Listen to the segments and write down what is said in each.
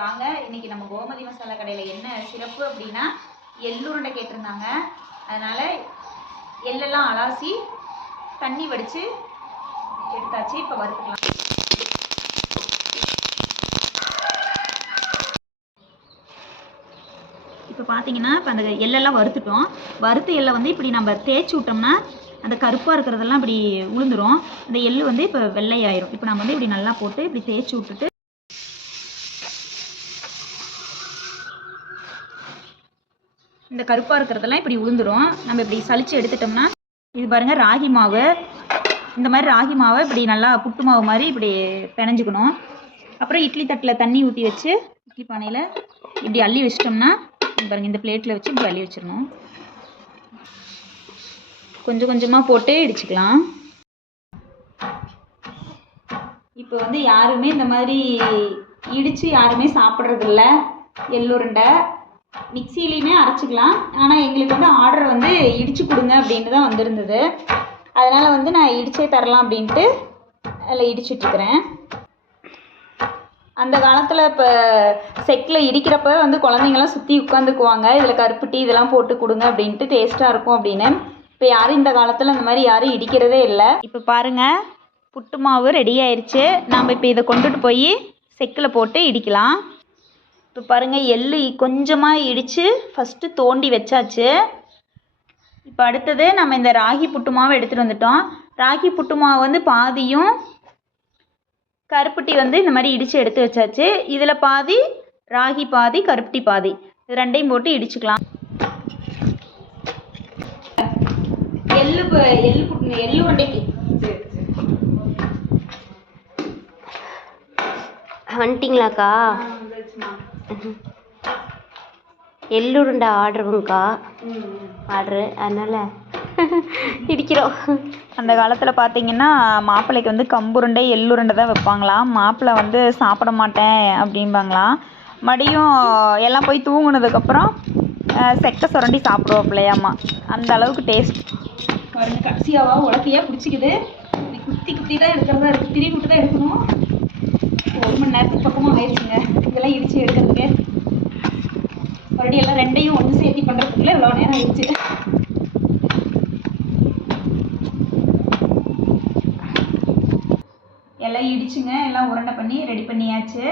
வாங்க இன்னைக்கு நம்ம கோமதி மசாலா கடையில் என்ன சிறப்பு அப்படின்னா எள்ளுருண்டை கேட்டிருந்தாங்க. அதனால் எள்ளெல்லாம் அலாசி தண்ணி வடித்து எடுத்தாச்சு. இப்போ வறுத்துக்கலாம். இப்போ பார்த்தீங்கன்னா இப்போ அந்த எள்ளெல்லாம் வறுத்துட்டோம். வறுத்த எள்ளை வந்து இப்படி நம்ம தேய்ச்சி விட்டோம்னா அந்த கருப்பாக இருக்கிறதெல்லாம் இப்படி உளுந்துடும். அந்த எள்ளு வந்து இப்போ வெள்ளையாயிரும். இப்போ நம்ம வந்து இப்படி நல்லா போட்டு இப்படி தேய்ச்சி விட்டுட்டு இந்த கருப்பாக இருக்கிறதெல்லாம் இப்படி உளுந்துடும். நம்ம இப்படி சலிச்சு எடுத்துட்டோம்னா இது பாருங்கள் ராகி மாவு. இந்த மாதிரி ராகி மாவை இப்படி நல்லா புட்டு மாவு மாதிரி இப்படி பிணைஞ்சிக்கணும். அப்புறம் இட்லி தட்டில் தண்ணி ஊற்றி வச்சு இட்லி பானையில் இப்படி அள்ளி வச்சிட்டோம்னா பாருங்கள் இந்த பிளேட்டில் வச்சு இப்படி அள்ளி வச்சிடணும். கொஞ்சம் கொஞ்சமாக போட்டு இடிச்சுக்கலாம். இப்போ வந்து யாருமே இந்த மாதிரி இடித்து யாருமே சாப்பிட்றதில்ல எள்ளுருண்டை. மிக்சிலையுமே அரைச்சிக்கலாம். ஆனால் எங்களுக்கு வந்து ஆர்டர் வந்து இடித்து கொடுங்க அப்படின்னு தான் வந்திருந்தது. அதனால் வந்து நான் இடிச்சே தரலாம் அப்படின்ட்டு அதில் இடிச்சிட்ருக்கிறேன். அந்த காலத்தில் இப்போ செக்கில் இடிக்கிறப்ப வந்து குழந்தைங்களாம் சுற்றி உட்காந்துக்குவாங்க. இதில் கருப்பட்டி இதெல்லாம் போட்டு கொடுங்க அப்படின்ட்டு டேஸ்ட்டாக இருக்கும் அப்படின்னு. இப்போ யாரும் இந்த காலத்தில் இந்த மாதிரி யாரும் இடிக்கிறதே இல்லை. இப்போ பாருங்கள் புட்டு மாவு ரெடி ஆயிடுச்சு. நாம் இப்போ இதை கொண்டுட்டு போய் செக்கில் போட்டு இடிக்கலாம். இப்போ பாருங்கள் எள்ளு கொஞ்சமாக இடித்து ஃபஸ்ட்டு தோண்டி வச்சாச்சு. இப்போ அடுத்தது நம்ம இந்த ராகி புட்டு மாவை எடுத்துகிட்டு வந்துட்டோம். ராகி புட்டு மாவு வந்து பாதியும் கருப்பட்டி வந்து இந்த மாதிரி இடித்து எடுத்து வச்சாச்சு. இதில் பாதி ராகி பாதி கருப்பட்டி பாதி இது ரெண்டையும் போட்டு இடிச்சுக்கலாம். எள்ளு உருண்டைக்கு வந்துட்டிங்களாக்கா? எள்ளுருண்டை ஆர்டருங்கக்கா. ஆர்டரு அதனால் இடிக்கிறோம். அந்த காலத்தில் பார்த்தீங்கன்னா மாப்பிள்ளைக்கு வந்து கம்புருண்டை எள்ளுருண்டை தான் வைப்பாங்களாம். மாப்பிள்ளை வந்து சாப்பிட மாட்டேன் அப்படிம்பாங்களாம். மடியும் எல்லாம் போய் தூங்குனதுக்கப்புறம் செக்கை சுரண்டி சாப்பிடுவோம். அந்த அளவுக்கு டேஸ்ட் பாருங்க. கடைசியாவா உலக்கையாக பிடிச்சிக்குது. குத்தி குத்தி தான் எடுக்கிறதா இருக்குது. திரி விட்டு தான் எடுக்கணும். 1 மணி நேரத்துக்கு பக்கமாக ஆயிடுச்சுங்க இதெல்லாம் இடித்து எடுக்கிறதுக்கு. மறுபடியும் எல்லாம் ரெண்டையும் ஒன்று சேர்த்தி பண்ணுறதுக்குள்ள இவ்வளோ நேரம் ஆயிடுச்சு. எல்லாம் இடிச்சுங்க எல்லாம் உருண்டை பண்ணி ரெடி பண்ணியாச்சு.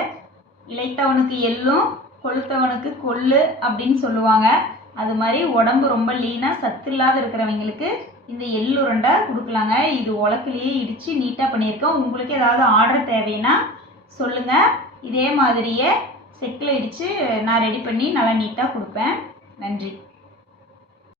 இளைத்தவனுக்கு எள்ளும் கொளுத்தவனுக்கு கொள்ளு அப்படின்னு சொல்லுவாங்க. அது மாதிரி உடம்பு ரொம்ப லீனாக சத்து இல்லாத இருக்கிறவங்களுக்கு இந்த எள்ளுருண்டை கொடுக்கலாங்க. இது உலக்கிலேயே இடித்து நீட்டாக பண்ணியிருக்கோம். உங்களுக்கு ஏதாவது ஆர்டர் தேவைன்னா சொல்லுங்கள். இதே மாதிரியே செக்கில் இடித்து நான் ரெடி பண்ணி நல்லா நீட்டாக கொடுப்பேன். நன்றி.